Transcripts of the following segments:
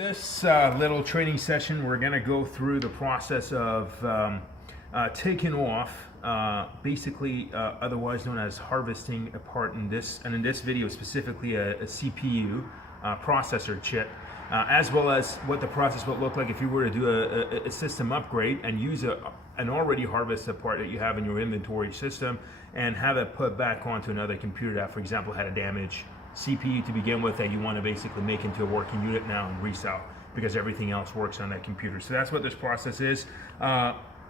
This little training session, we're going to go through the process of taking off, basically otherwise known as harvesting apart in this video specifically a CPU processor chip, as well as what the process would look like if you were to do a system upgrade and use an already harvested part that you have in your inventory system and have it put back onto another computer that, for example, had a damaged CPU to begin with that you want to basically make into a working unit now and resell because everything else works on that computer. So that's what this process is.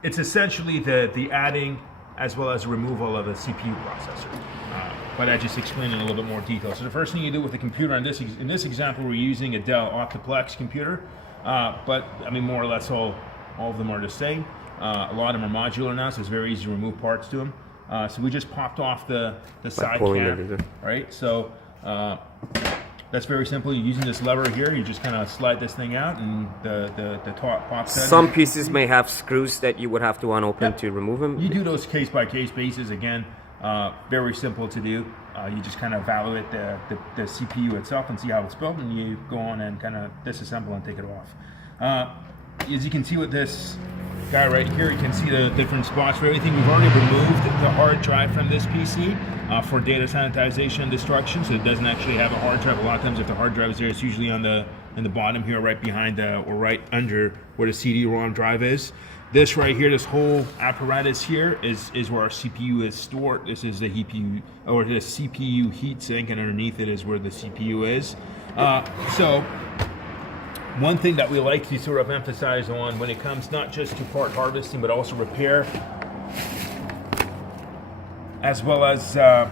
It's essentially the adding as well as removal of a CPU processor. But I just explained in a little bit more detail. So the first thing you do with the computer, in this example, we're using a Dell Optiplex computer, but I mean more or less all of them are the same. A lot of them are modular now, so it's very easy to remove parts to them. So we just popped off the side cap, right? So that's very simple. You're using this lever here. You just kind of slide this thing out, and the top pops out. Some pieces may have screws that you would have to unopen to remove them. You do those case by case basis. Again, very simple to do. You just kind of evaluate the CPU itself and see how it's built, and you go on and kind of disassemble and take it off. As you can see with this guy right here, you can see the different spots for everything. We've already removed the hard drive from this PC for data sanitization and destruction, so it doesn't actually have a hard drive. A lot of times if the hard drive is there, it's usually in the bottom here, right behind or right under where the CD-ROM drive is. This right here, this whole apparatus here is where our CPU is stored. This is the CPU or the CPU heatsink, and underneath it is where the CPU is. So one thing that we like to sort of emphasize on when it comes not just to part harvesting, but also repair, as well as as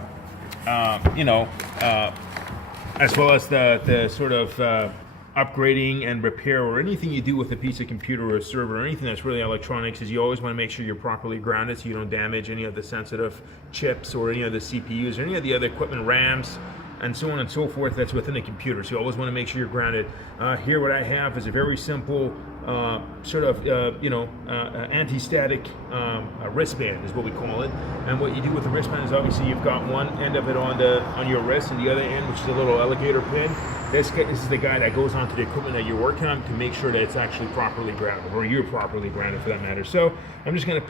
well as the sort of upgrading and repair, or anything you do with a piece of computer or a server or anything that's really electronics, is you always want to make sure you're properly grounded so you don't damage any of the sensitive chips or any of the CPUs or any of the other equipment, RAMs, and so on and so forth that's within a computer. So you always want to make sure you're grounded. Here what I have is a very simple sort of anti-static wristband is what we call it. And what you do with the wristband is obviously you've got one end of it on your wrist, and the other end, which is a little alligator pin. This is the guy that goes onto the equipment that you're working on to make sure that it's actually properly grounded, or you're properly grounded for that matter. So I'm just going to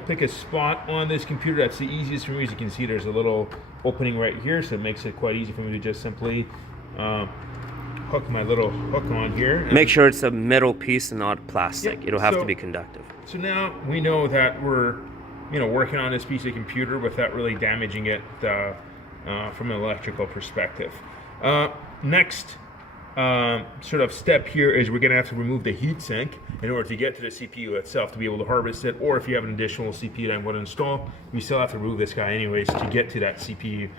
pick a spot on this computer that's the easiest for me. As you can see, there's a little opening right here, so it makes it quite easy for me to just simply hook my little hook on here. Make sure it's a metal piece and not plastic. It'll have to be conductive. So now we know that we're working on this piece of computer without really damaging it from an electrical perspective. Next sort of step here is we're going to have to remove the heatsink in order to get to the CPU itself to be able to harvest it, or if you have an additional CPU that I'm going to install, we still have to remove this guy anyways to get to that CPU.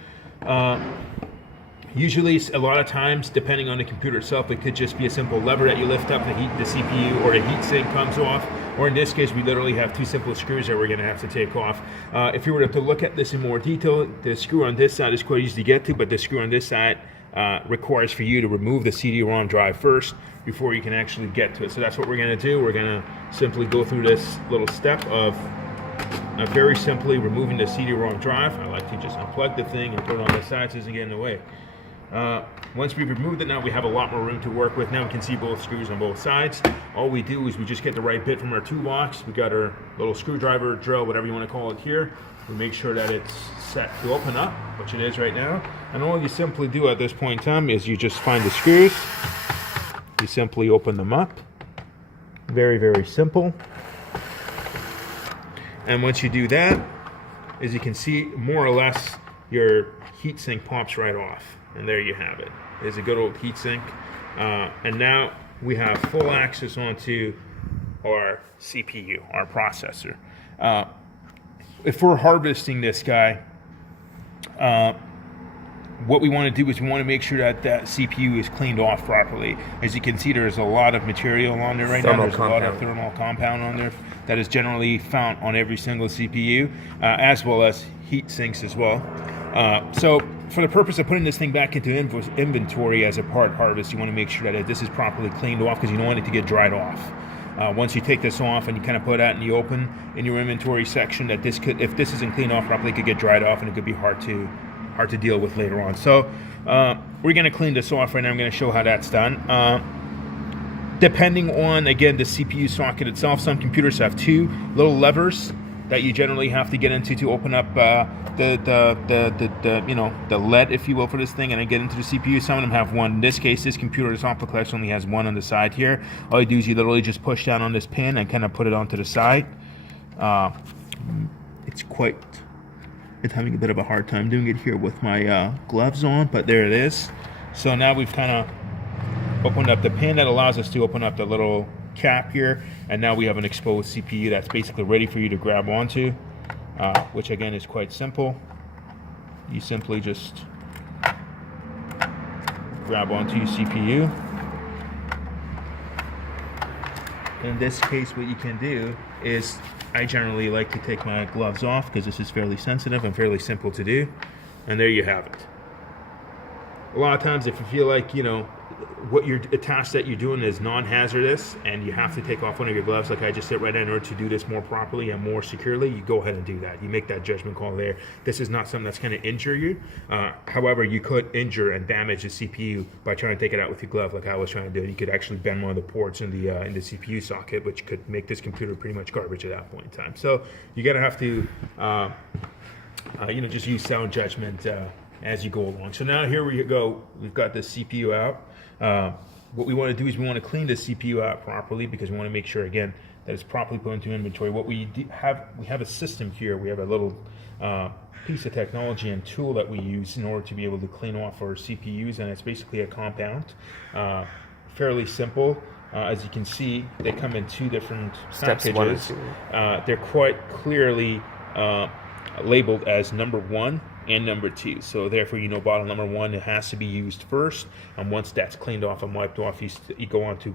Usually, a lot of times, depending on the computer itself, it could just be a simple lever that you lift up, the CPU or the heatsink comes off, or in this case, we literally have two simple screws that we're going to have to take off. If you were to look at this in more detail, the screw on this side is quite easy to get to, but the screw on this side requires for you to remove the CD-ROM drive first before you can actually get to it. So that's what we're going to do. We're going to simply go through this little step of very simply removing the CD-ROM drive. I like to just unplug the thing and put it on the side so it doesn't get in the way. Once we've removed it, now we have a lot more room to work with. Now we can see both screws on both sides. All we do is we just get the right bit from our toolbox. We got our little screwdriver, drill, whatever you want to call it here. We make sure that it's set to open up, which it is right now. And all you simply do at this point in time is you just find the screws. You simply open them up. Very, very simple. And once you do that, as you can see, more or less, your heatsink pops right off. And there you have it. There's a good old heatsink. And now we have full access onto our CPU, our processor. If we're harvesting this guy, what we want to do is we want to make sure that that CPU is cleaned off properly. As you can see, there's a lot of material on there right now. There's a lot of thermal compound on there that is generally found on every single CPU, as well as heat sinks as well. So for the purpose of putting this thing back into inventory as a part harvest, you want to make sure that this is properly cleaned off because you don't want it to get dried off. Once you take this off and you kind of put it out in the open in your inventory section, that this could, if this isn't cleaned off properly, it could get dried off and it could be hard to deal with later on. So we're going to clean this off right now. I'm going to show how that's done. Depending on, again, the CPU socket itself, some computers have two little levers that you generally have to get into to open up the LED, if you will, for this thing, and then get into the CPU. Some of them have one. In this case, this computer, this Optiplex, only has one on the side here. All you do is you literally just push down on this pin and kind of put it onto the side. It's having a bit of a hard time doing it here with my gloves on, but there it is. So now we've kind of opened up the pin that allows us to open up the little cap here, and now we have an exposed CPU that's basically ready for you to grab onto, which again is quite simple. You simply just grab onto your CPU. In this case, what you can do is, I generally like to take my gloves off because this is fairly sensitive and fairly simple to do, and there you have it. A lot of times if you feel like, you know, a task that you're doing is non-hazardous and you have to take off one of your gloves, like I just said right now, in order to do this more properly and more securely, you go ahead and do that. You make that judgment call there. This is not something that's going to injure you. However, you could injure and damage the CPU by trying to take it out with your glove, like I was trying to do. You could actually bend one of the ports in the CPU socket, which could make this computer pretty much garbage at that point in time. So you're going to have to, just use sound judgment as you go along. So now here we go. We've got the CPU out. What we want to do is we want to clean the CPU out properly because we want to make sure, again, that it's properly put into inventory. What we have a system here. We have a little piece of technology and tool that we use in order to be able to clean off our CPUs, and it's basically a compound. Fairly simple. As you can see, they come in two different Steps packages. 1 and 2. They're quite clearly labeled as number 1 and number 2. So therefore, you know, bottle number 1, it has to be used first, and once that's cleaned off and wiped off, you go on to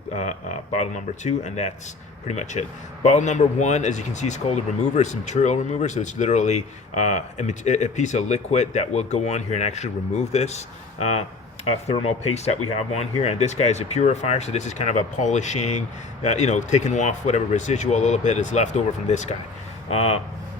bottle number 2, and that's pretty much it. Bottle number 1, as you can see, is called a remover. It's a material remover, so it's literally a piece of liquid that will go on here and actually remove this thermal paste that we have on here. And this guy is a purifier, so this is kind of a polishing, taking off whatever residual a little bit is left over from this guy.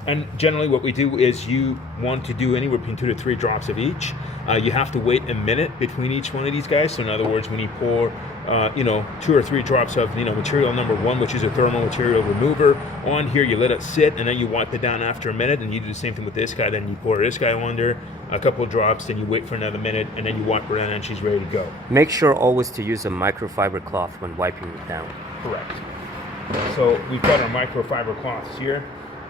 And generally what we do is you want to do anywhere between 2 to 3 drops of each. You have to wait a minute between each one of these guys. So in other words, when you pour 2 or 3 drops of material number 1, which is a thermal material remover, on here, you let it sit and then you wipe it down after a minute, and you do the same thing with this guy. Then you pour this guy under a couple of drops, then you wait for another minute, and then you wipe her down and she's ready to go. Make sure always to use a microfiber cloth when wiping it down. Correct. So we've got our microfiber cloths here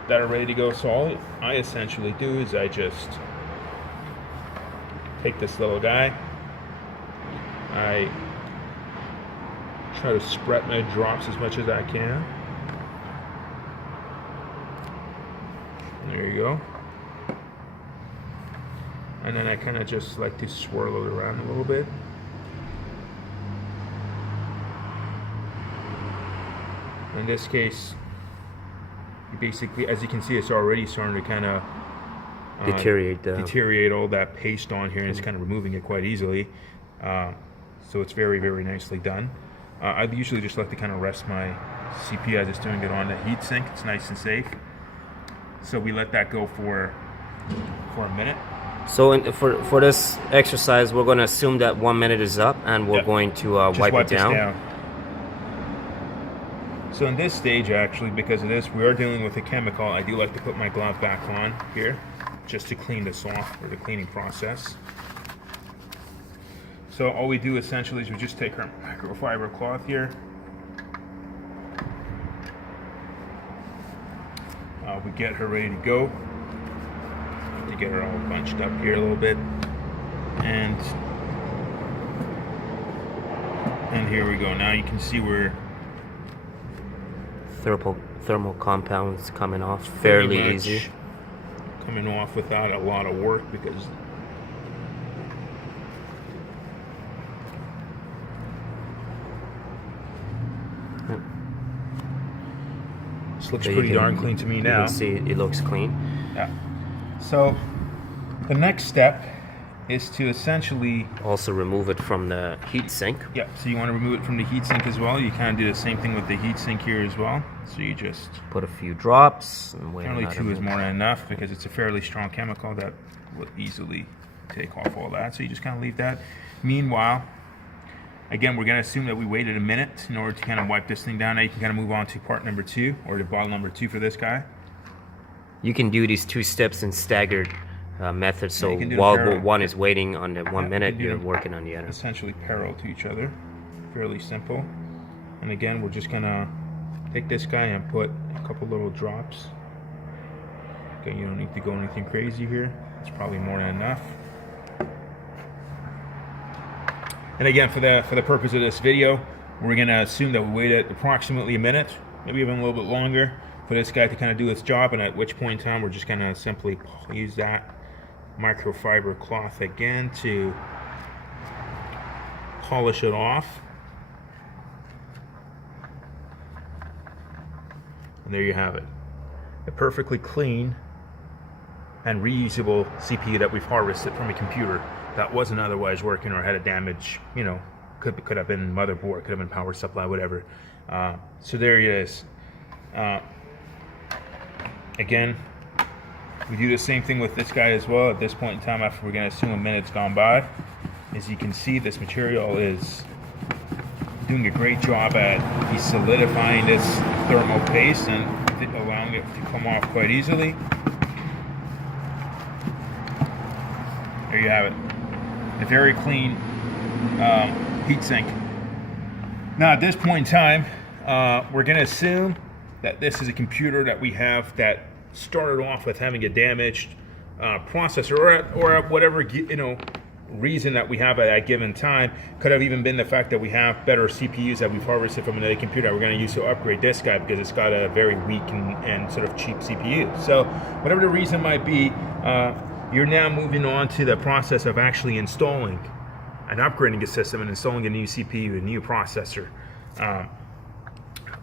that are ready to go. So all I essentially do is I just take this little guy, I try to spread my drops as much as I can. There you go. And then I kind of just like to swirl it around a little bit. In this case, basically, as you can see, it's already starting to kind of deteriorate all that paste on here, and it's kind of removing it quite easily. So it's very, very nicely done. I usually just like to kind of rest my CPU as it's doing it on the heatsink. It's nice and safe. So we let that go for a minute. So for this exercise, we're going to assume that 1 minute is up, and we're going to wipe it down. So in this stage, actually, because of this, we are dealing with a chemical. I do like to put my glove back on here, just to clean this off for the cleaning process. So all we do essentially is we just take our microfiber cloth here. We get her ready to go. To get her all bunched up here a little bit. And here we go. Now you can see we're thermal compounds coming off fairly easy. Coming off without a lot of work, because this looks pretty darn clean to me now. You can see it looks clean. Yeah. So the next step is to essentially also remove it from the heat sink. Yeah, so you want to remove it from the heat sink as well. You kind of do the same thing with the heat sink here as well. So you just put a few drops and wait. Generally 2 is more than enough, because it's a fairly strong chemical that will easily take off all that. So you just kind of leave that. Meanwhile, Again, we're going to assume that we waited a minute in order to kind of wipe this thing down. Now you can kind of move on to part number 2, or the bottle number 2 for this guy. You can do these 2 steps in staggered methods. So you can do while parallel. one is waiting on the 1 Yeah, minute, you can do you're them working on the other. essentially parallel to each other. Fairly simple. And again, we're just going to take this guy and put a couple little drops. Okay, you don't need to go anything crazy here. It's probably more than enough. And again, for the purpose of this video, we're going to assume that we waited approximately a minute, maybe even a little bit longer, for this guy to kind of do its job, and at which point in time we're just going to simply use that microfiber cloth again to polish it off. And there you have it. A perfectly clean and reusable CPU that we've harvested from a computer that wasn't otherwise working or had a damage, you know, could have been motherboard, could have been power supply, whatever. So there it is. Again, we do the same thing with this guy as well. At this point in time, after we're going to assume a minute's gone by, as you can see, this material is doing a great job at solidifying this thermal paste and allowing it to come off quite easily. There you have it. A very clean heatsink. Now at this point in time, we're going to assume that this is a computer that we have that started off with having a damaged processor, or whatever, you know, reason that we have at that given time. Could have even been the fact that we have better CPUs that we've harvested from another computer that we're going to use to upgrade this guy because it's got a very weak and sort of cheap CPU. So whatever the reason might be, you're now moving on to the process of actually installing and upgrading a system and installing a new CPU, a new processor.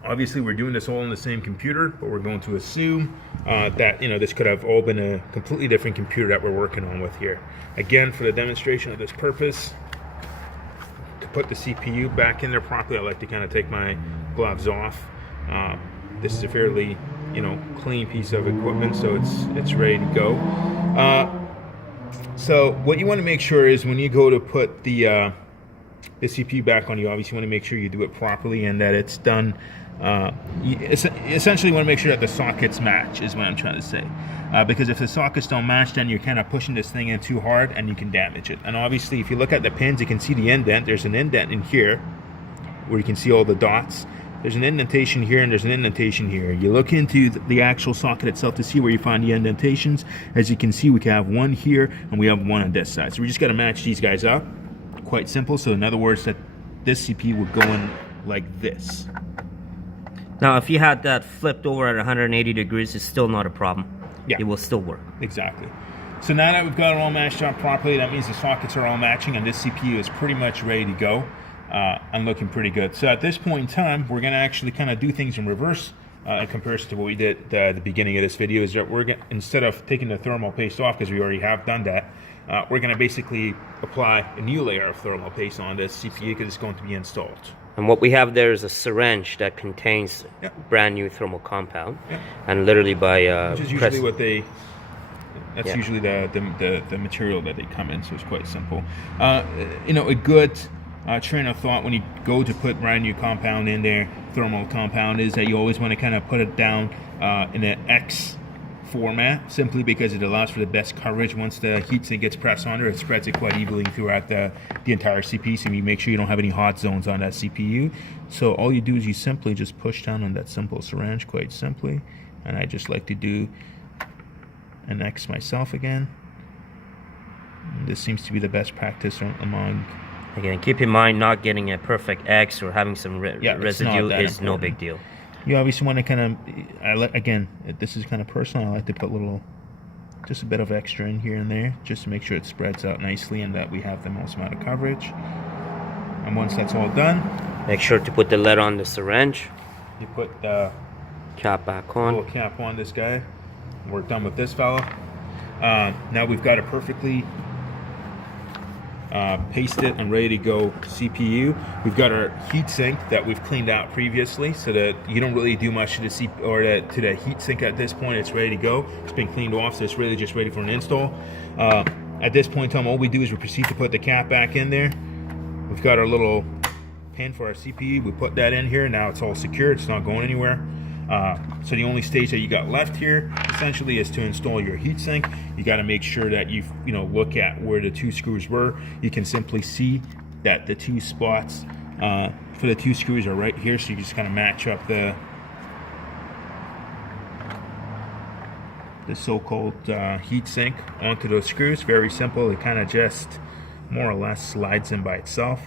Obviously, we're doing this all on the same computer, but we're going to assume that, you know, this could have all been a completely different computer that we're working on with here. Again, for the demonstration of this purpose, to put the CPU back in there properly, I like to kind of take my gloves off. This is a fairly, you know, clean piece of equipment, so it's ready to go. So what you want to make sure is when you go to put the CPU back on, you obviously want to make sure you do it properly and that it's done. You essentially want to make sure that the sockets match, is what I'm trying to say. Because if the sockets don't match, then you're kind of pushing this thing in too hard and you can damage it. And obviously, if you look at the pins, you can see the indent. There's an indent in here where you can see all the dots. There's an indentation here and there's an indentation here. You look into the actual socket itself to see where you find the indentations. As you can see, we can have one here and we have one on this side. So we just got to match these guys up. Quite simple. So in other words, that this CPU would go in like this. Now, if you had that flipped over at 180 degrees, it's still not a problem. Yeah. It will still work. Exactly. So now that we've got it all matched up properly, that means the sockets are all matching and this CPU is pretty much ready to go. And looking pretty good. So at this point in time, we're going to actually kind of do things in reverse in comparison to what we did at the beginning of this video. Is that we're going, instead of taking the thermal paste off, because we already have done that, we're going to basically apply a new layer of thermal paste on this CPU because it's going to be installed. And what we have there is a syringe that contains brand new thermal compound, and literally by which is usually what they. That's usually the material that they come in. So it's quite simple. You know, a good train of thought when you go to put brand new compound in there, thermal compound, is that you always want to kind of put it down in an X format, simply because it allows for the best coverage. Once the heatsink gets pressed on there, it spreads it quite evenly throughout the entire CPU, so you make sure you don't have any hot zones on that CPU. So all you do is you simply just push down on that simple syringe, quite simply, and I just like to do an X myself again. And this seems to be the best practice among. Again, keep in mind, not getting a perfect X or having some residue is no big deal. You obviously want to kind of, again, this is kind of personal. I like to put just a bit of extra in here and there, just to make sure it spreads out nicely and that we have the most amount of coverage. And once that's all done, make sure to put the lid on the syringe. You put the cap back on. Little cap on this guy. We're done with this fella. Now we've got a perfectly pasted and ready to go CPU. We've got our heatsink that we've cleaned out previously, so that you don't really do much to the to the heatsink at this point. It's ready to go. It's been cleaned off, so it's really just ready for an install. At this point in time, all we do is we proceed to put the cap back in there. We've got our little pin for our CPU. We put that in here. Now it's all secure. It's not going anywhere. So the only stage that you got left here essentially is to install your heatsink. You got to make sure that you look at where the 2 screws were. You can simply see that the 2 spots for the 2 screws are right here, so you just kind of match up the so-called heatsink onto those screws. Very simple. It kind of just more or less slides in by itself.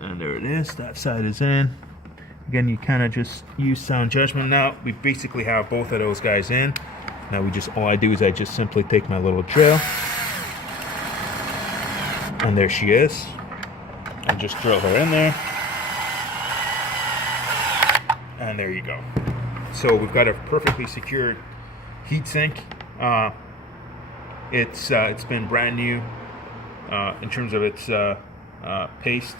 And there it is. That side is in. Again, you kind of just use sound judgment. Now we basically have both of those guys in. Now all I do is I just simply take my little drill, and there she is. I just drill her in there, and there you go. So we've got a perfectly secured heatsink. It's been brand new in terms of its paste,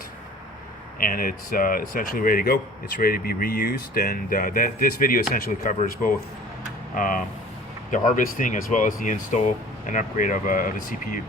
and it's essentially ready to go. It's ready to be reused, and this video essentially covers both the harvesting as well as the install and upgrade of a CPU.